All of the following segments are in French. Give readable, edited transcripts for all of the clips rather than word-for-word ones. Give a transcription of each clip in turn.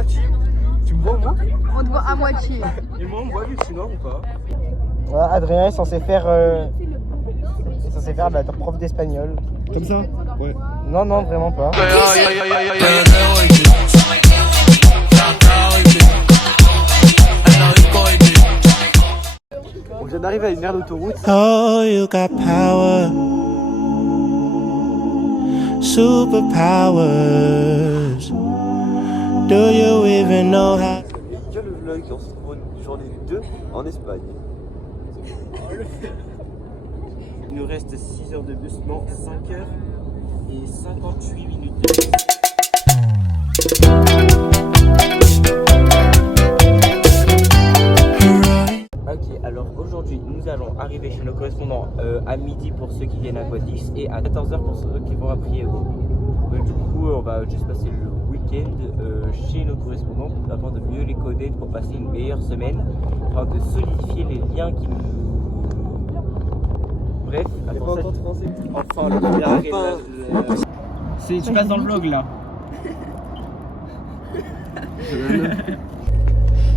la team. Tu me vois moi? On te voit à moitié. Et moi on me voit vu sinon ou pas? Voilà, Adrien est censé faire de la prof d'espagnol. Comme ça? Ouais. Non, non, vraiment pas. On vient d'arriver à une aire d'autoroute. Oh, you got power, superpowers. Do you even know how? Il y a le vlog, on se retrouve une journée 2 en Espagne. Il nous reste 6 heures de bus, non, 5 heures et 58 minutes de bus. Ok, alors aujourd'hui nous allons arriver chez nos correspondants à midi pour ceux qui viennent à Guadix et à 14h pour ceux qui vont à Priego. Du coup on va juste passer le week-end chez nos correspondants afin de mieux les connaître pour passer une meilleure semaine, afin de solidifier les liens qui nous... Bref, enfin le premier réglage. Tu passes dans le vlog là.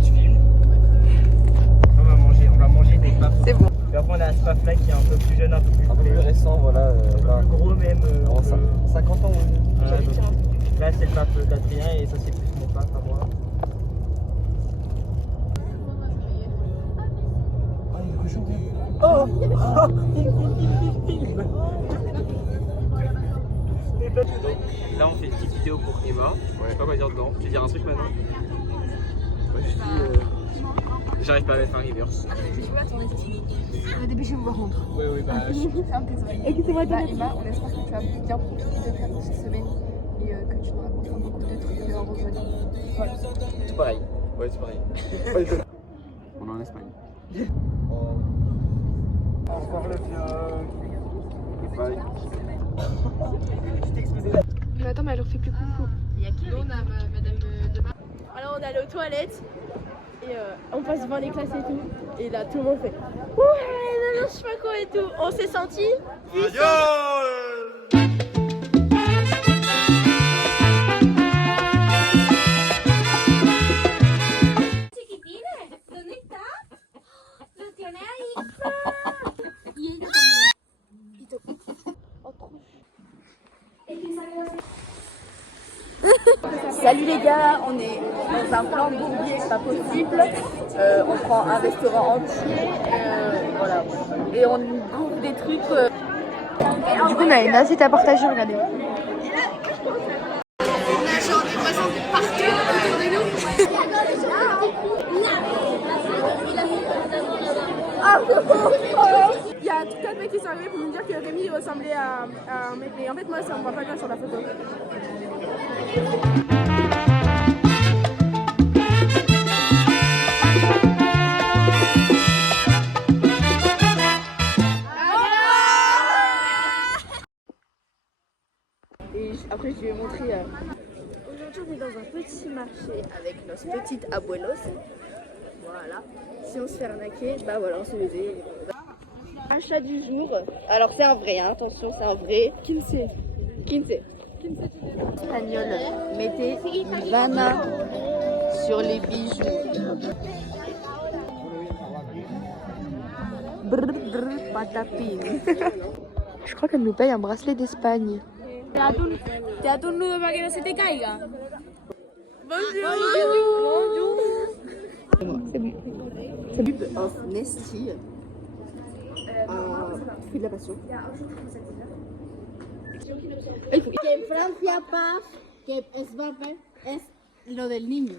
Tu filmes. On va manger des pâtes. C'est bon. Puis après on a un Spafla qui est un peu plus jeune, un peu plus Récent, voilà. plus gros même. 50 ans, oui. Là c'est le pape d'Adrien et ça c'est plus mon pape à moi. Oh, là on fait une petite vidéo pour Emma. Je sais pas quoi dire dedans. Tu veux dire un truc maintenant? J'arrive pas à mettre un reverse. Dépêchez-vous par contre. Oui, bah. Excusez-moi, Emma, on espère que tu vas bien profiter de faire cette semaine et que tu nous raconteras beaucoup de trucs en revenant. Voilà. Tout pareil. Ouais, c'est pareil. On est en Espagne. Au revoir le vlog. Bye. Mais attends, mais elle leur fait plus coucou. Il y a qui? On a madame Demain. Alors on est allé aux toilettes et on passe devant les classes et tout. Et là tout le monde fait ouais, non, je sais pas quoi et tout. On s'est senti Salut les gars, on est dans un plan bourbier, c'est pas possible. On prend un restaurant entier, voilà. Et on bouffe des trucs. Du coup, on a une assiette à partager, regardez. on a genre des voisins partout autour de nous. Il y a tout un mec qui sont arrivés pour me dire que Rémi ressemblait à un mec. Et en fait, moi, ça me voit pas bien sur la photo. Et après, je vais montrer. Aujourd'hui, on est dans un petit marché avec nos petites abuelos. Voilà. Si on se fait arnaquer, bah voilà, on se faisait. Achat du jour. Alors, c'est un vrai, hein, attention, c'est un vrai. Kinsey. Espagnol, mettez une lana sur les bijoux. Brr, brr, patapine. Je crois qu'elle nous paye un bracelet d'Espagne. Te das un nudo para que no se te caiga. Bonjour. C'est bon. Pub of Nesty. Fruit de la passion. Que en Francia paz, que es papel, es lo del niño.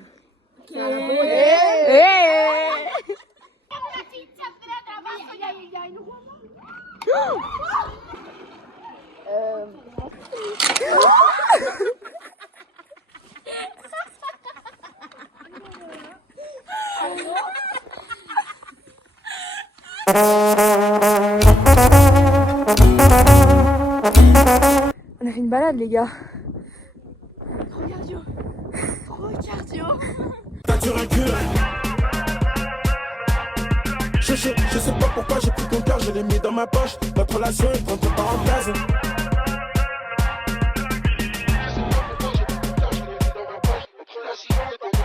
On a fait une balade, les gars. Trop cardio. Tu recules. Je sais pas pourquoi j'ai pris ton cœur, je l'ai mis dans ma poche. Notre relation est entre parenthèses. Je sais pas pourquoi j'ai pris ton cœur, je l'ai mis dans ma poche. Notre relation est entre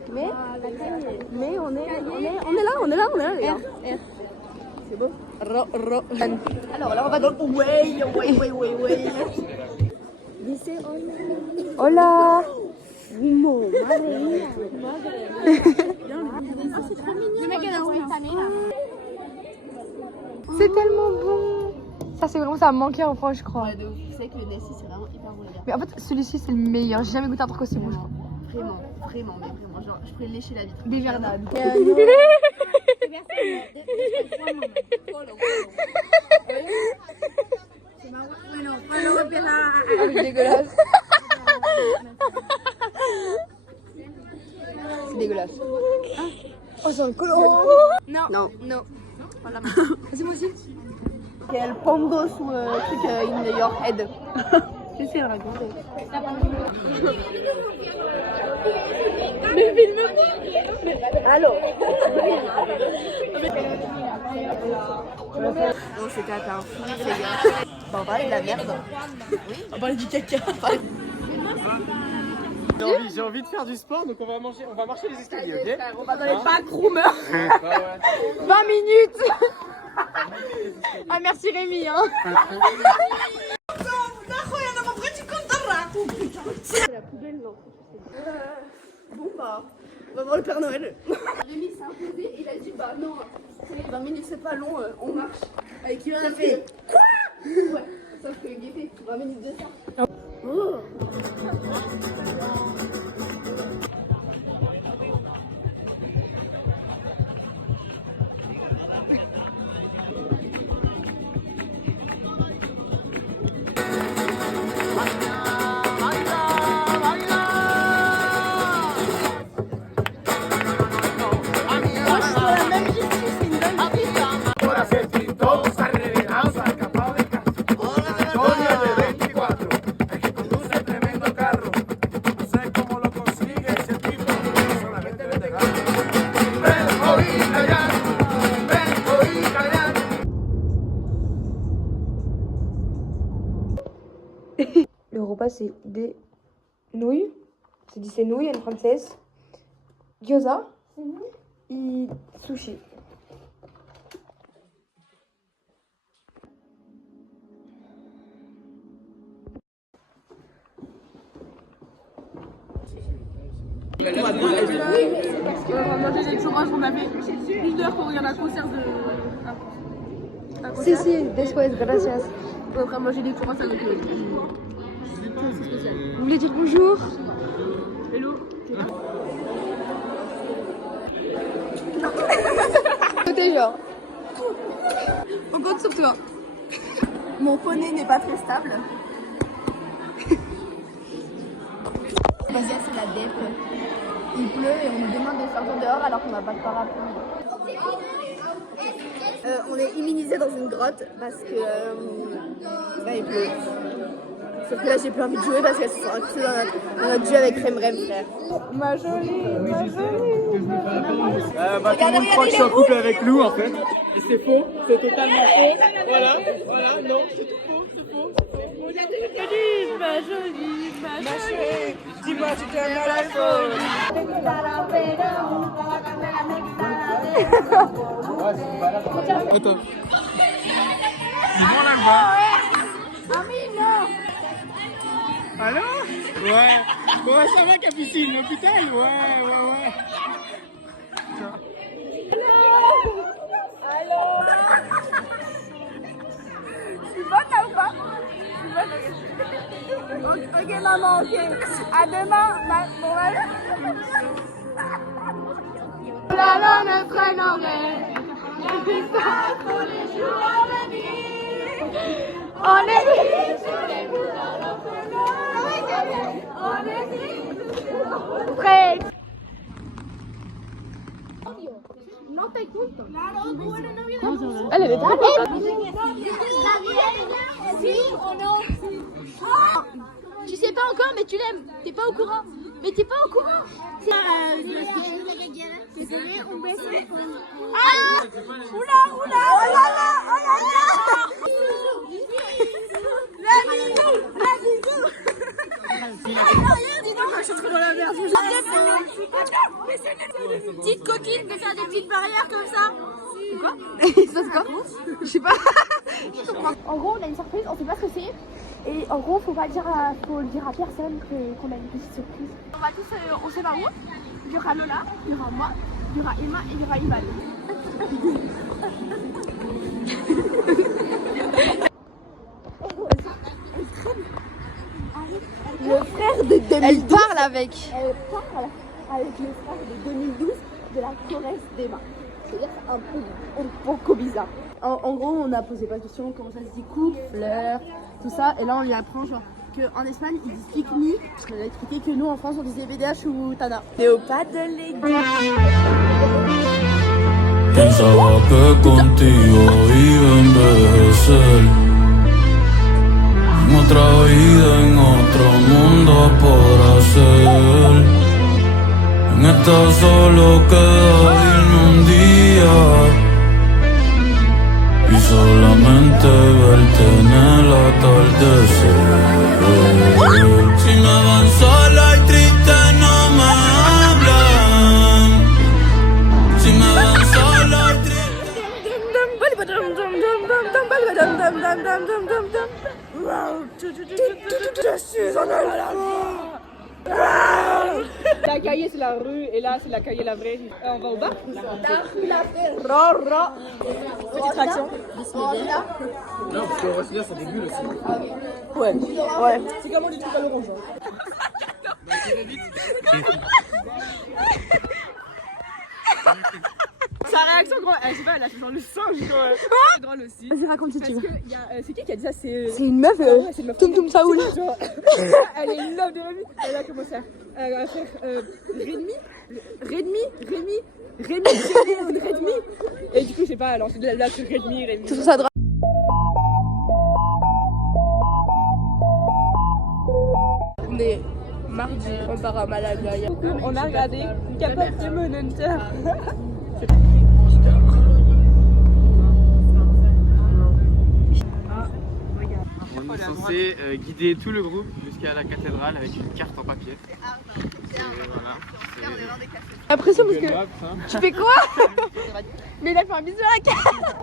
Mais on est là, les gars. C'est beau. Alors là, on va dans le way. Dice hola. Humo, madre mía. C'est tellement bon. Ça, c'est vraiment, ça me manquait en France, je crois. Ouais, de ouf. Tu sais que le Nessie, c'est vraiment hyper bon, les gars. Mais en fait, celui-ci, c'est le meilleur. J'ai jamais goûté un truc aussi bon, je crois. Vraiment. Genre, je pourrais lécher la vitre. Bivernade. Dégueulasse. C'est dégueulasse. Oh, c'est un colorant. Non. Voilà. Vas-y, moi aussi. Quel pongo sous truc in your head. J'essaie de raconter. Mais filme-moi. Allô. On s'est tapé un fou, les gars. Bon, on va parler de la merde. Oui. On va parler du caca. J'ai envie de faire du sport, donc on va marcher les escaliers, ok? On va dans les backrooms. 20 minutes. Ah, merci Rémi, hein. C'est la poubelle, non. Bon, bah, on va voir le Père Noël. Rémi s'est imposé, il a dit, bah non, 20 minutes c'est pas long, on marche. Avec qui on a fait quoi? Ouais, sauf que guettez, 20 minutes de ça. Oh. Le repas, c'est des nouilles. C'est dit c'est nouilles en français. Gyoza. Et sushi. On va manger des churros, on avait plus d'heures pour regarder un concert de... Si, después, gracias. On va manger des churros avec eux. C'est spécial. Vous voulez dire bonjour? Hello. Côté genre. On compte sur toi. Mon poney n'est pas très stable. Vas-y, c'est la dep. Il pleut et on nous demande de sortir dehors alors qu'on n'a pas de parapluie. On est immunisé dans une grotte parce que il pleut. Sauf que là j'ai plus envie de jouer parce qu'elles se sont incrustées dans notre jeu avec Remrem, frère. Ma jolie. Bah, tout le monde croit que je suis en couple avec Lou en fait. Et c'est faux, c'est totalement faux. Voilà, non, c'est tout faux, c'est faux. Ma jolie. Dis-moi, tu t'aimes à la faune. Attends. Dis-moi là-bas. Allô? Ouais, ça va Capucine, l'hôpital? Ouais. Allô. Je suis bonne là ou pas? Ok maman, ok. À demain, bon allez. Là, notre Noël. On fait ça pour les jours à venir. On est dit sur les boulons. On est dit. Prêt. No te culpo. Elle est trop Si ou non? Tu sais pas encore, mais tu l'aimes. T'es pas au courant. Mais t'es pas au courant. C'est un beso. Ah! Oula! Oh là là! La bisou! je suis trop dans la merde. Petite coquine de faire des petites barrières comme ça. Quoi? Il se passe quoi? Je sais pas. En gros, on a une surprise, on sait pas ce que c'est. Et en gros, faut le dire à personne qu'on a une petite surprise. On va tous, on sait pas où. Il y aura Lola, il y aura moi, il y aura Emma et il y aura Ivan. Le frère de 2012. Elle parle avec. Elle parle avec le frère de 2012 de la Corrèze d'Emma. C'est-à-dire c'est un peu bizarre. En gros, on a posé pas de questions, comment ça se dit coupe, fleur, tout ça. Et là, on lui apprend genre qu'en Espagne, ils disent pique me, parce qu'on a expliqué que nous, en France, on disait BDH ou Tana. Léopâtre de l'église. Pensaba que contigo iba a envejecer. Otra vida en otro mundo por hacer. En esta solo queda irme un día y solamente verte en el atardecer. Si me van sola y triste no me hablan. Si me van sola y triste. La cahier c'est la rue et là c'est la cahier la vraie. On va au bar. Petite traction. Non, parce qu'on va se dire ça débute aussi. Ouais. C'est comment du truc à l'orange. Sa réaction, gros, je sais pas, elle a fait genre le singe, quoi. C'est drôle aussi. Vas-y, raconte si tu veux. Parce que c'est qui a dit ça? C'est C'est une meuf, ouais, c'est une meuf. Toum Toum Saoul. Genre, elle est une love de ma vie. Elle a commencé à faire Redmi, et du coup, je sais pas, alors c'est là sur Redmi. Tout ça drôle. On est mardi, on part à Malaga. On a regardé Capable Demon Hunter. On est censé guider tout le groupe jusqu'à la cathédrale avec une carte en papier. Voilà. J'ai l'impression parce que tu fais quoi? Mais il a fait un bisou à la carte.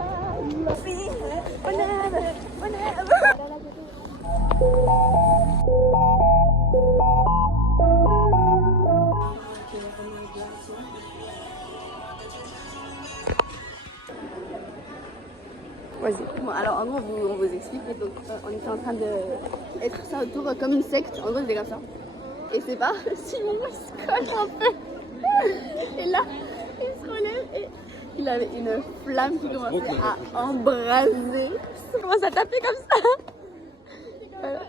Vas-y. Bon, alors en gros, on vous explique. Donc, on était en train d'être ça autour comme une secte. En gros, c'était comme ça. Et c'est pas Simon, il se colle un peu. Et là, il se relève et il avait une flamme qui commençait à embraser. Il commence à taper comme ça.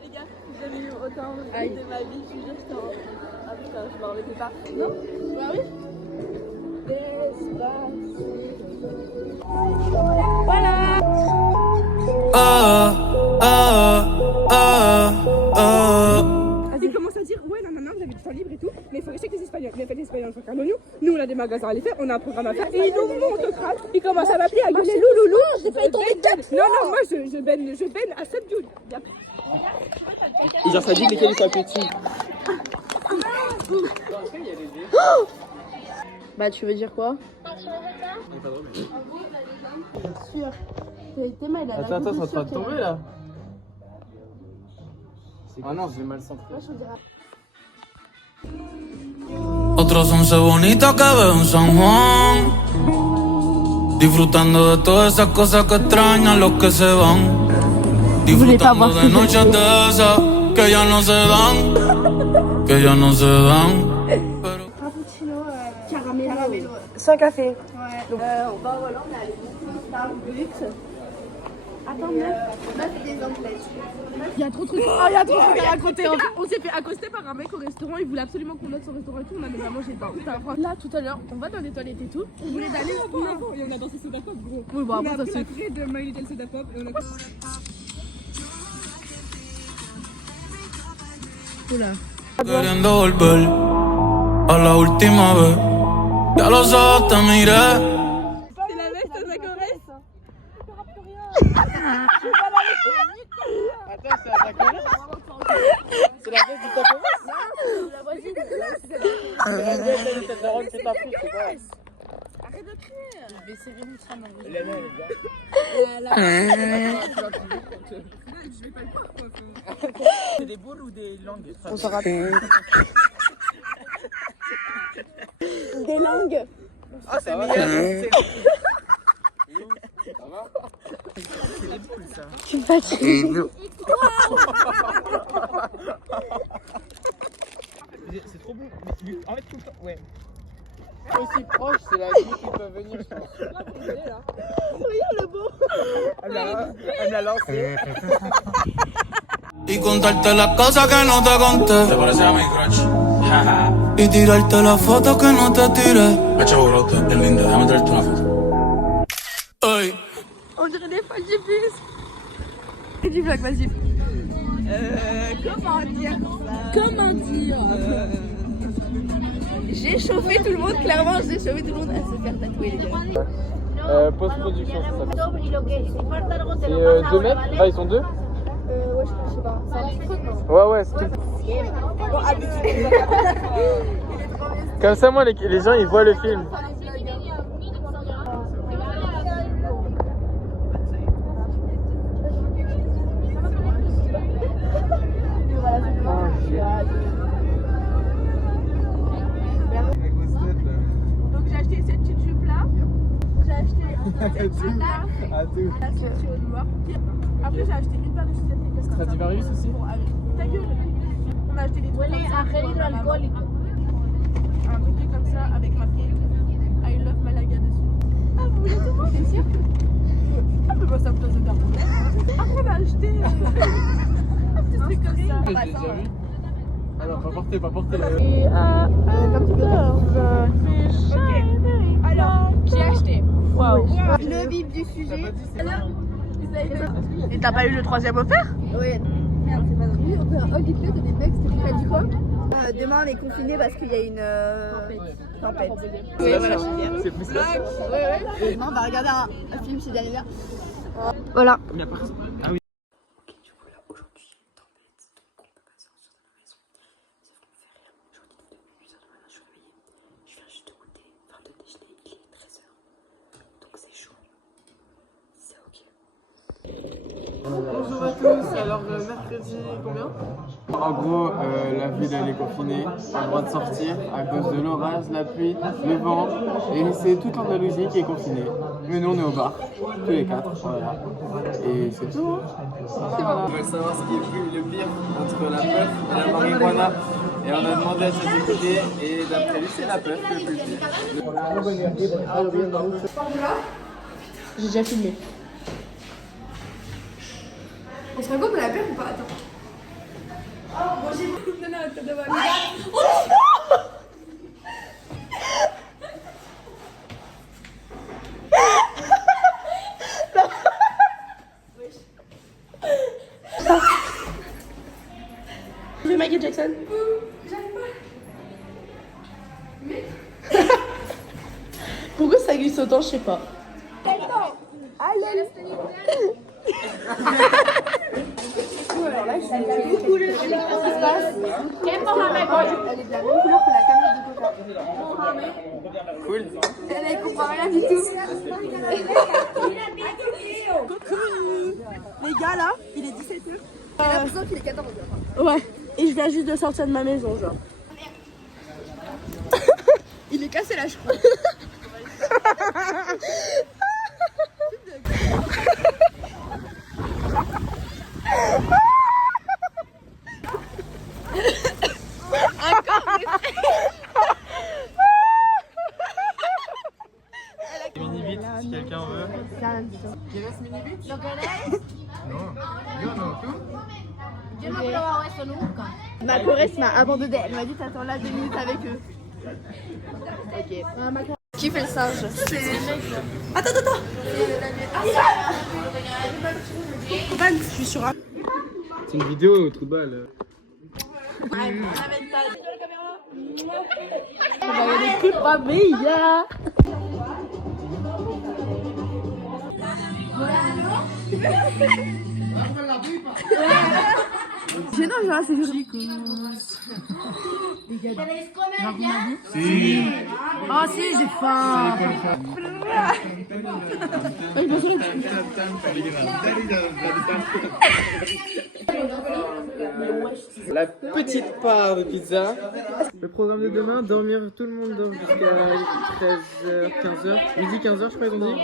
Les gars, j'ai jamais eu autant de ma vie. Je suis juste en. Ah putain, je m'en remettais pas. Non? Ah oui? Voilà! Il commence à dire ouais, nanana, vous avez du temps libre et tout, mais il faut rester avec les Espagnols. Mais en fait, les Espagnols sont carnot nous, on a des magasins à aller faire, on a un programme à faire, et ils nous montent au crâne. Il commence à m'appeler à gueuler louloulou. J'ai fait tomber de tête. Non, moi je baigne à 7 jours. Et genre ça dit lesquels sont petits. Bah, tu veux dire quoi? Sûr. Théma, il a Attends, c'est en train de tomber là. Ah non, j'ai mal centré. Otros once bonitas que veo en San Juan, disfrutando de todas esas cosas que extrañan los que se van, disfrutando de noches de esas que ya no se dan, que ya no se dan. Cappuccino caramello. Sans café. Ouais. On va voilà, on a les Starbucks. Attends, meuf des emplettes. Il y a trop de trucs. Oh, il y a trop de trucs à raconter. On s'est fait accoster par un mec au restaurant. Il voulait absolument qu'on note son restaurant et tout. On a déjà mangé dedans. Là, tout à l'heure, on va dans les toilettes et tout. On voulait d'aller. Et on a dansé Soda Pop, gros. Oui, bon, On a après, ça pris c'est. la crée de My Little Soda Pop et on a. Oula. Queriendo volver a la última vez, ya los ojos te miré. C'est la veste de Corrèze. Attends, c'est à ta Corrèze? C'est la fête du taco. La voisine. C'est la fête de ta robe, c'est ta fête, c'est quoi? Arrête de crier. Je vais serrer mon crâne. Léna, elle est bien. C'est des boules ou des langues? On s'en rappelle. Des langues. Ah, c'est meilleur. Ça va? C'est des boules, ça. Tu me fatigues. C'est trop bon. Mais en fait, tout le temps. Ouais. Aussi proche, c'est la vie qui peut venir, je pense. Regarde le beau. Elle me l'a lancé. Y contarte las cosas que no te conté. Te parece a mi crush. Y tirarte las fotos que no te tiré. Echa bolote, es linda, déjame traerte una foto. Ay. On dirait des fois du bus. Et du vlog, vas-y. Comment dire ça? Comment dire J'ai chauffé tout le monde, clairement, j'ai chauffé tout le monde à se faire tatouer, les gars. Post-production, ça s'appelle. C'est 2 mecs? Ah, ils sont 2? Ouais, je sais pas. C'est un petit truc, non? Ouais, c'est tout. Comme ça, moi, les gens, ils voient le film. Donc j'ai acheté cette petite jupe là. J'ai acheté cette jupe là. La ceinture noire. Après j'ai acheté une paire de chaussettes. Stradivarius aussi? Bon, allez, ta gueule. On a acheté des trucs comme ça. Un truc comme ça avec marqué I love Malaga dessus. Ah vous voulez tout le monde? T'es sûr? Ah mais moi ça me pose aucun problème. Après on a acheté un petit truc comme ça. J'ai déjà vu. Alors, pas porter. Et à 14h. Alors, j'ai acheté. Waouh. Le vif du sujet. Et t'as pas eu le 3e offert? Ouais. Merde, c'est pas drôle. On fait un hug vite fait, t'as des mecs, t'as dit quoi? Demain on est confinés parce qu'il y a une tempête. Oui, voilà, c'est plus ça. Ouais. Demain on va regarder un film chez Daniela. Voilà. Ah oui. Bonjour à tous, alors mercredi combien? En gros, la ville elle est confinée, pas le droit de sortir à cause de l'orage, la pluie, le vent, et c'est toute l'Andalousie qui est confinée. Mais nous on est au bar, tous les 4, voilà. Et c'est tout. Voilà. On veut savoir ce qui est le pire entre la puff et la marijuana. Et on a demandé à ChatGPT et d'après lui c'est la puff le plus pire. J'ai déjà filmé. On se raconte de la paire ou pas? Attends. Oh, bon, j'ai... Non, attends, devant le Michael Jackson. J'arrive pas. Pourquoi ça glisse autant? Je sais pas. Allez. Alors là, je suis beaucoup le qu'est-ce qui se passe? Elle est de la même couleur que la canette de coca. Cool. Elle comprend rien du tout. Les gars là, il est 17h. J'ai l'impression qu'il est 14h. Ouais, et je viens juste de sortir de ma maison, genre. Il est cassé là, je crois. Mini-bit, si quelqu'un veut. ¿Quieres mini-bit? ¿Lo queréis? No. Yo no, ¿tú? Yo no he probado eso nunca. Ma choriste m'a abandonné. Elle m'a dit t'attends là 2 minutes avec eux. Ok. Qui fait le singe? Attends. Van, je suis sur un. C'est une vidéo au trou de balle. gênant, genre, c'est juste. Si. Oh si, j'ai faim. La petite part de pizza. Le programme de demain, dormir, tout le monde dort jusqu'à 13h, 15h. Midi 15h, je crois, ils ont dit.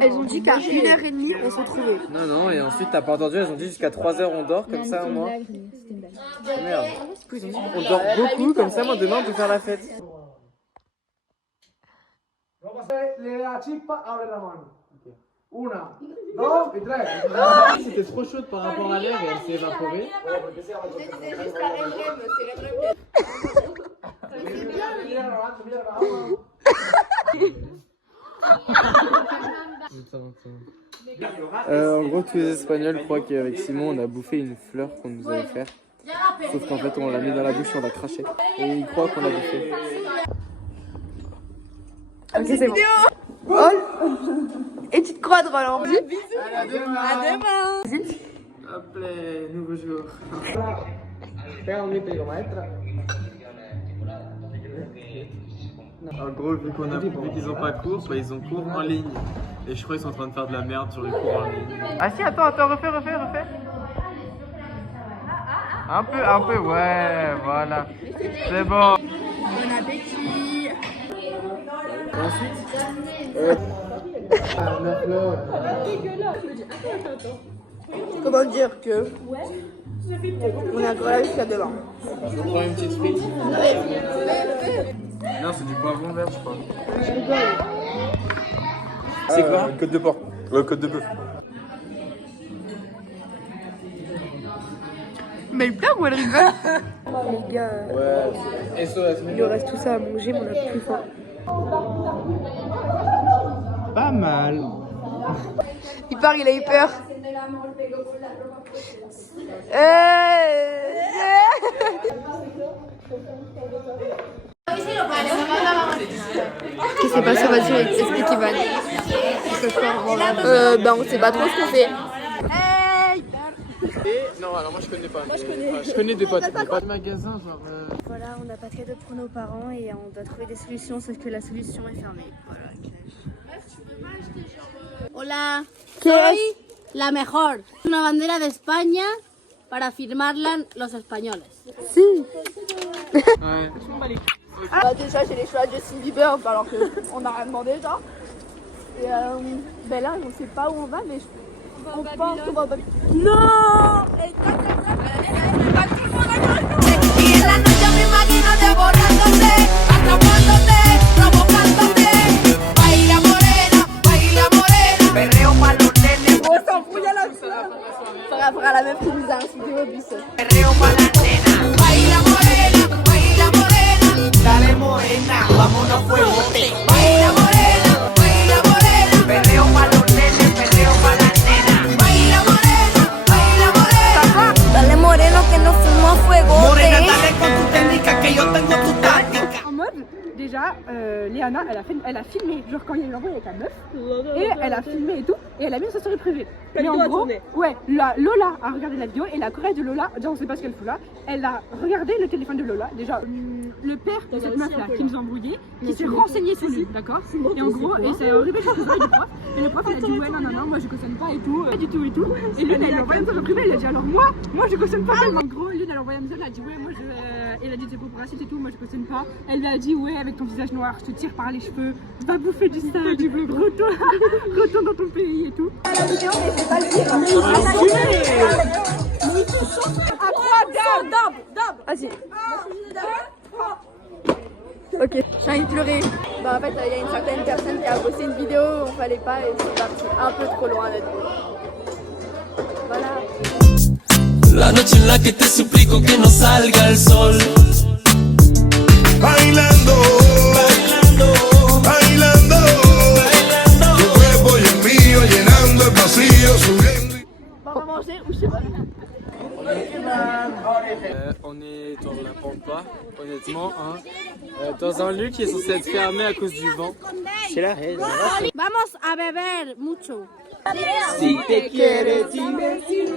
Elles ont dit qu'à 1h30, on se retrouvait. Non, et ensuite, t'as pas entendu, elles ont dit jusqu'à 3h, on dort, comme ça, moi. Merde. On dort beaucoup, comme ça, moi, demain, on peut faire la fête. C'était trop chaude par rapport à l'air et elle s'est évaporée. En gros, tous les Espagnols croient qu'avec Simon, on a bouffé une fleur qu'on nous avait offert. Sauf qu'en fait, on l'a mis dans la bouche et on l'a craché. Et ils croient qu'on l'a bouffé. Ok, c'est bon. Et tu te crois drôle en plus. À demain. Hop là, nouveau jour. En gros, vu qu'ils ont pas cours, bah, ils ont cours en ligne. Et je crois qu'ils sont en train de faire de la merde sur les cours en ligne. Ah si, attends, refais. Un peu, ouais, voilà. C'est bon. Bon appétit. Ensuite, la fleur. Comment dire que on est encore là jusqu'à demain. Je prends une petite frite. Non, c'est du poivron vert, je crois. C'est quoi? Côte de porc. Côte de bœuf. Mais elle pleure ou elle rigole? Les gars, Ouais, SOS. il nous reste tout ça à manger, mais on a plus faim. Pas mal. Il part, il a eu peur. Qu'est-ce qui s'est passé? Vas-y, explique Ivan. Ben on sait pas trop ce qu'on fait. Non, alors moi je connais pas. Je connais des potes, mais pas de magasin, genre. Voilà, on n'a pas de cadeau pour nos parents et on doit trouver des solutions, sauf que la solution est fermée. Voilà. Hola, soy la mejor. Una bandera de España para firmarla los españoles. Ouais. Bah, déjà, j'ai les cheveux à Justin Bieber, alors qu'on n'a rien demandé, genre. Et ben là, on sait pas où on va, mais on pense qu'on va. Non! Y en la noche me imagino devorándote, atrapándote, provocándote. Baila morena, perreo pa' los nenes. On s'en fout, y'a la fera la meuf qui nous a insulté au bus. Perreo pa' la nena. Baila morena, dale morena, vámonos fuegote. Baila morena, perreo pa' los nenes, perreo pa' la nena. Baila morena, Dale moreno que nos fuimos a fuego. morena, dale con tu técnica que yo tengo tu táctica. En mode, déjà, Léana, elle a filmé, genre quand il y a eu l'envoi avec la meuf, et elle a filmé et tout, et elle a mis sa story privée. Mais en gros, ouais, Lola a regardé la vidéo, et la chorale de Lola, déjà on sait pas ce qu'elle fout là, elle a regardé le téléphone de Lola, déjà, le père de cette meuf là qui nous a embrouillé, qui s'est renseigné sur lui, d'accord? Et en gros, et c'est arrivé sur le story du prof, et le prof il a dit ouais, non, moi je cautionne pas et tout, pas du tout et tout, et lui elle a envoyé un message privé, il a dit alors moi je cautionne pas tellement. En gros, lui elle a envoyé un message, elle a dit ouais, moi elle a dit c'est pour raciste et tout, moi je cautionne pas. Elle lui a dit ouais, avec ton visage noir, je te tire par les cheveux, va bouffer du sable, retourne dans ton pays et tout. Vas-y. Ok, j'ai envie de pleurer. Bah en fait, il y a une certaine personne qui a bossé une vidéo, on fallait pas et c'est parti un peu trop loin d'être. Voilà. La noche en la que te suplico que no salga el sol. Bailando, tu cuerpo y el mío llenando el vacío, subiendo. On va manger ou je sais pas. On est dans la pampa, honnêtement, hein, dans un lieu qui est censé être fermé à cause du vent. C'est la haine. Vamos a beber mucho. Si te quieres divertir.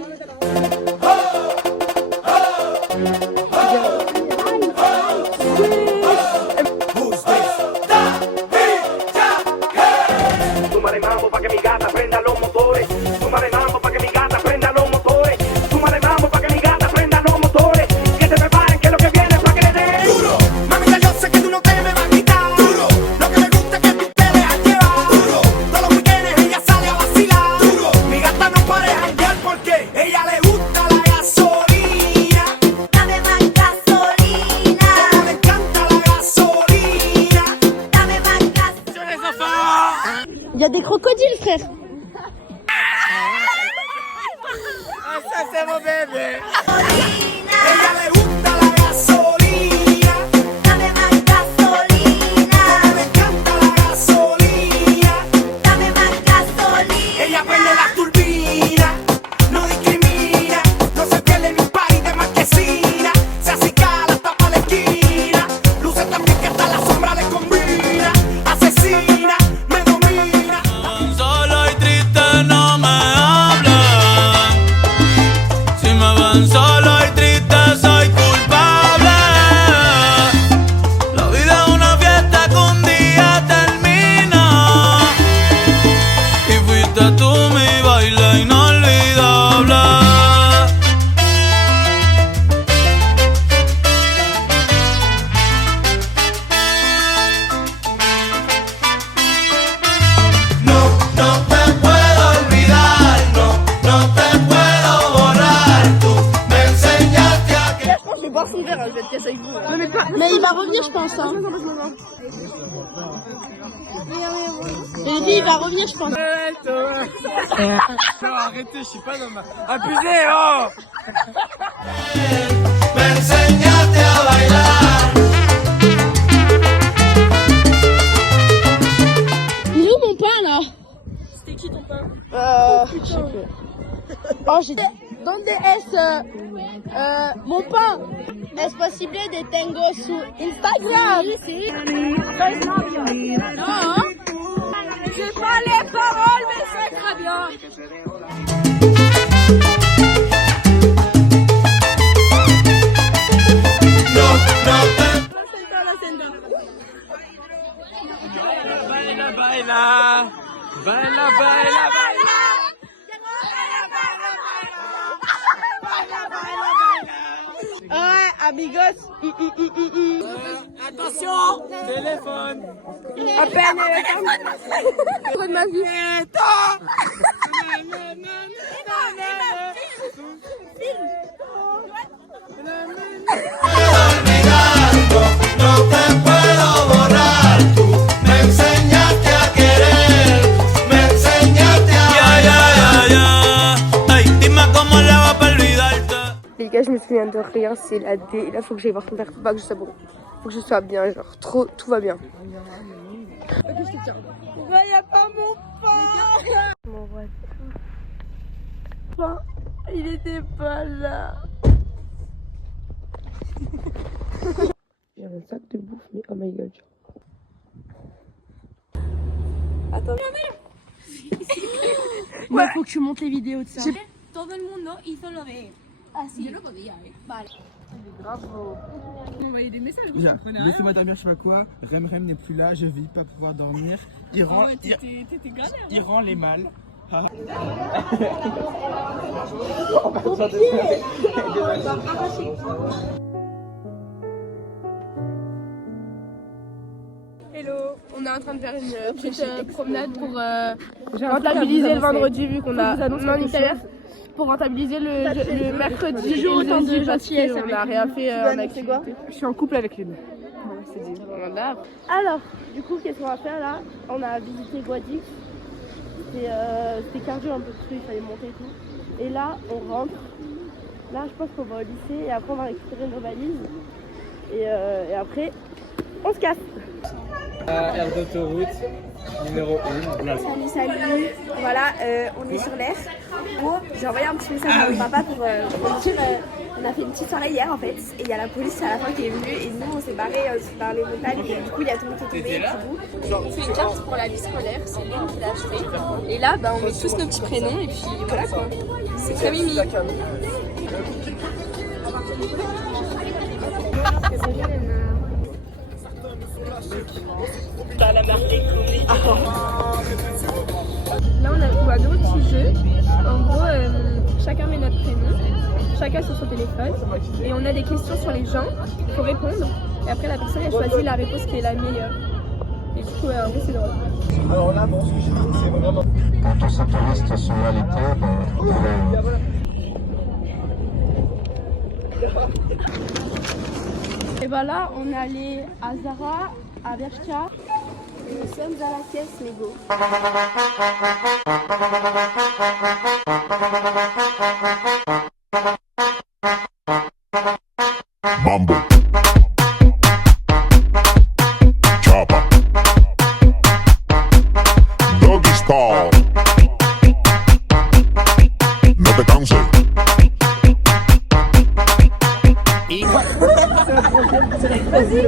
Il y a des crocodiles, frère. Ah, ça c'est mon bébé. Mais il va revenir, je pense. Hein. Et lui, il va revenir, je pense. Non, arrêtez, je suis pas dans ma... Abusé, oh. Il est où mon pain, là? C'était qui ton pain? Je sais plus. Oh, j'ai... ¿Dónde es mon pain? ¿Es posible de tengo su Instagram? Sí. Non. J'ai pas les paroles, mais c'est très bien. Baila, baila. Baila, baila, baila. Ouais, amigos. Attention, téléphone. À peine de ma vie. Les gars, je me souviens de rien, c'est la D. Et là, faut que j'aille voir ton père. Faut pas que je sois bon. Faut que je sois bien, genre, tout va bien. Ok, je te tiens. Il y a pas mon pain. Mon pain, il était pas là. J'ai un sac de bouffe, mais oh my god. Attends. Ouais, faut que tu montes les vidéos de ça. Todo el mundo hizo lo de así. Yo lo podía, Vale. Bravo. Laissez-moi dormir, je sais pas quoi. Rem n'est plus là, je vis, pas pouvoir dormir. Il rend les mâles. Hello, on est en train de faire une petite promenade pour rentabiliser le vendredi vu qu'on a non Italie, pour rentabiliser le mercredi et le jeudi parce qu'on n'a rien fait en activité. Je suis en couple avec lui. Alors, du coup, qu'est-ce qu'on va faire là? On a visité Guadix. C'était cardio un peu de trucs, il fallait monter et tout. Et là, on rentre. Là, je pense qu'on va au lycée et après, on va récupérer nos valises. Et après, on se casse. Aire d'autoroute, numéro 1. Salut. Voilà, on est sur l'air. Bon, j'ai envoyé un petit message à mon papa pour dire on a fait une petite soirée hier en fait. Et il y a la police à la fin qui est venue et nous on s'est barré dans les montagnes. Et du coup, il y a tout le monde qui est tombé. On fait une carte pour la vie scolaire, c'est lui qui l'a acheté. Et là, bah, on met tous nos petits prénoms et puis voilà quoi. C'est très mimi. Là, on a joué à deux petits jeux. En gros, chacun met notre prénom, chacun sur son téléphone, et on a des questions sur les gens. Il faut répondre. Et après, la personne elle choisit la réponse qui est la meilleure. Et du coup, en gros, c'est drôle. Alors là, bon, c'est vraiment. Quand on s'intéresse sur la Et voilà, on est allé à Zara, à Bershka. Nous sommes à la caisse, les go. Mambo. Chopper. Doggy style. No te canses. Vas-y.